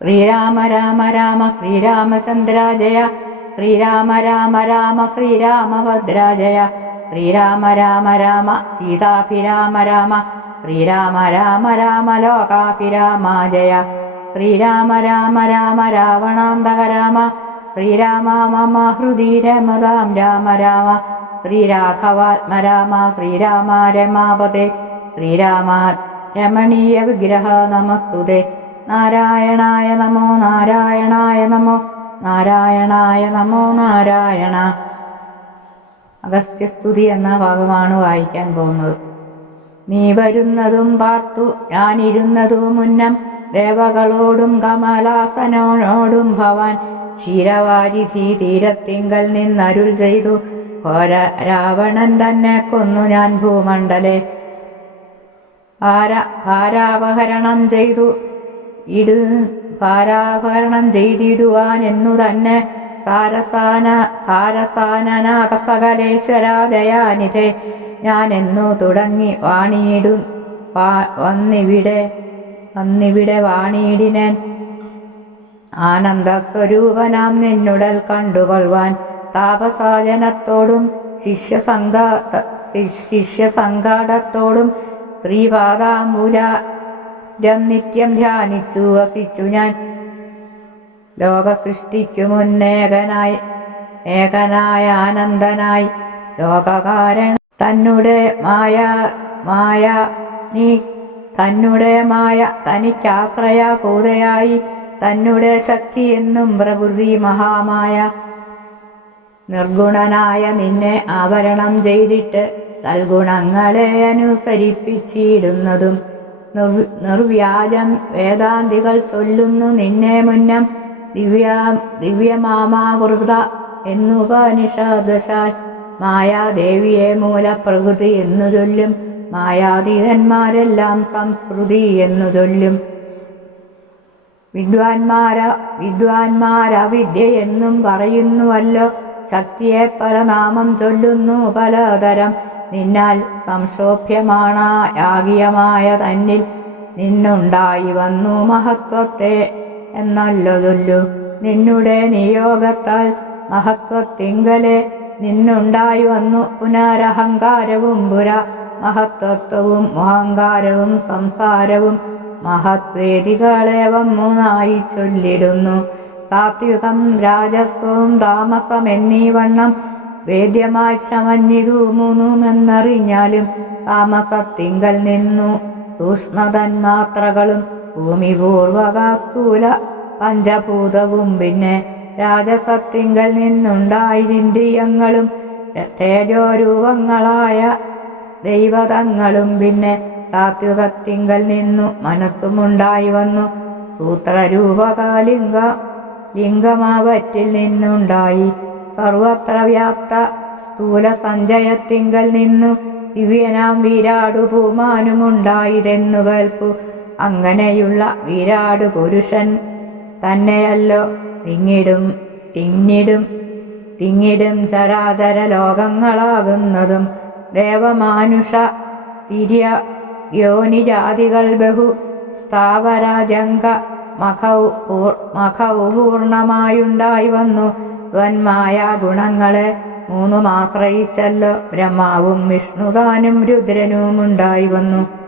ശ്രീരാമ രാമ രാമ ശ്രീരാമചന്ദ്ര ജയ. ശ്രീരാമ രാമ രാമ ശ്രീരാമഭദ്ര ജയ. ശ്രീരാമ രാമ രാമ സീതാഭിരാമ രാമ. ശ്രീരാമ രാമ രാമ ലോകാഭിരാമ ജയ. ശ്രീരാമ രാമ രാമ രാവണാന്തക രാമ. ശ്രീരാമ മമ ഹൃദി രമതാം രാമ രാമ. ശ്രീരാഘവാത്മ രാമ. ശ്രീരാമ രമാപതേ. ശ്രീരാമ രമണീയ വിഗ്രഹ നമസ്തുതേ. നാരായണായ നമോ നാരായണായ നമോ നാരായണായ നമോ നാരായണ. അഗസ്ത്യസ്തുതി എന്ന ഭാഗമാണ് വായിക്കാൻ പോകുന്നത്. നീ വരുന്നതും പാർത്തു ഞാനിരുന്നതും മുന്നം. ദേവകളോടും കമലാസനോടും ഭവാൻ. ക്ഷീരവാരിധി തീരത്തിങ്കൽ നിന്നരുൾ ചെയ്തു. ഘോര രാവണൻ തന്നെ കൊന്നു ഞാൻ ഭൂമണ്ഡലെ. ഭാരാപഹരണം ചെയ്തിടുവാൻ എന്നു തന്നെ. സാരസാനനാകസകലേശ്വരാദയാനിധേ. ഞാൻ എന്നു തുടങ്ങി വന്നിവിടെ വാണിയിടിനേൻ. ആനന്ദസ്വരൂപനാം നിന്നുടൽ കണ്ടുകൊള്ളുവാൻ. താപസാജനത്തോടും ശിഷ്യസങ്കാടത്തോടും ശ്രീപാദാംബുജം നിത്യം ധ്യാനിച്ചു വസിച്ചു ഞാൻ. ലോകസൃഷ്ടിക്കു മുന്നേകനായി ആനന്ദനായി ലോകകാരണ തന്നുടെ മായ തനിക്കാശ്രയഭൂതയായി. തന്നുടെ ശക്തി എന്നും പ്രകൃതി മഹാമായ. നിർഗുണനായ നിന്നെ ആവരണം ചെയ്തിട്ട് തൽഗുണങ്ങളെ അനുസരിപ്പിച്ചിടുന്നതും. നിർവ്യാജം വേദാന്തികൾ ചൊല്ലുന്നു നിന്നെ മുന്നം. ദിവ്യമാമാവൃത എന്നുപനിഷദ്വശാൽ. മായാദേവിയെ മൂലപ്രകൃതി എന്നു ചൊല്ലും. മായാതീതന്മാരെല്ലാം സംസ്കൃതി എന്നു ചൊല്ലും. വിദ്വാൻമാരവിദ്യ എന്നും പറയുന്നുവല്ലോ. ശക്തിയെ പല നാമം ചൊല്ലുന്നു പലതരം. നിന്നാൽ സംക്ഷോഭ്യമാണായാഗീയമായ തന്നിൽ നിന്നുണ്ടായി വന്നു മഹത്വത്തെ എന്നല്ലോ ചൊല്ലു. നിന്നുടെ നിയോഗത്താൽ മഹത്വത്തിങ്കലെ നിന്നുണ്ടായി വന്നു പുനരഹങ്കാരവും മഹത്വത്വവും അഹങ്കാരവും സംസാരവും. മഹത്വേദികളേവം മൂന്നായി ചൊല്ലിടുന്നു. സാത്വികം രാജസ്വവും താമസം എന്നീ വണ്ണം വേദ്യമായി ചമഞ്ഞിതു മൂന്നുമെന്നറിഞ്ഞാലും. താമസത്തിങ്കൽ നിന്നു സൂക്ഷ്മതന്മാത്രകളും ഭൂമിപൂർവക സ്ഥൂല പഞ്ചഭൂതവും. പിന്നെ രാജസത്തിങ്കൽ നിന്നുണ്ടായിരുന്ദ്രിയങ്ങളും തേജോരൂപങ്ങളായ ദൈവതങ്ങളും. പിന്നെ സാത്വികത്തിങ്കൽ നിന്നു മനസ്സുമുണ്ടായി വന്നു. ലിംഗമാവറ്റിൽ നിന്നുണ്ടായി. സർവത്ര വ്യാപ്ത സ്ഥൂല സഞ്ചയത്തിങ്കൽ നിന്നു ദിവ്യനാം വീരാടു ഭൂമാനുമുണ്ടായതെന്നു കേൾപ്പു. അങ്ങനെയുള്ള വീരാടു പുരുഷൻ തന്നെയല്ലോ തിങ്ങിടും ചരാചര ലോകങ്ങളാകുന്നതും. ദേവമാനുഷ തിര്യ യോനിജാതികൾ ബഹു സ്ഥാവരജംഗ മഖൗ പൂർണമായുണ്ടായി വന്നു. ത്വന്മായ ഗുണങ്ങളെ മൂന്നുമാശ്രയിച്ചല്ലോ ബ്രഹ്മാവും വിഷ്ണുതാനും രുദ്രനും ഉണ്ടായി വന്നു.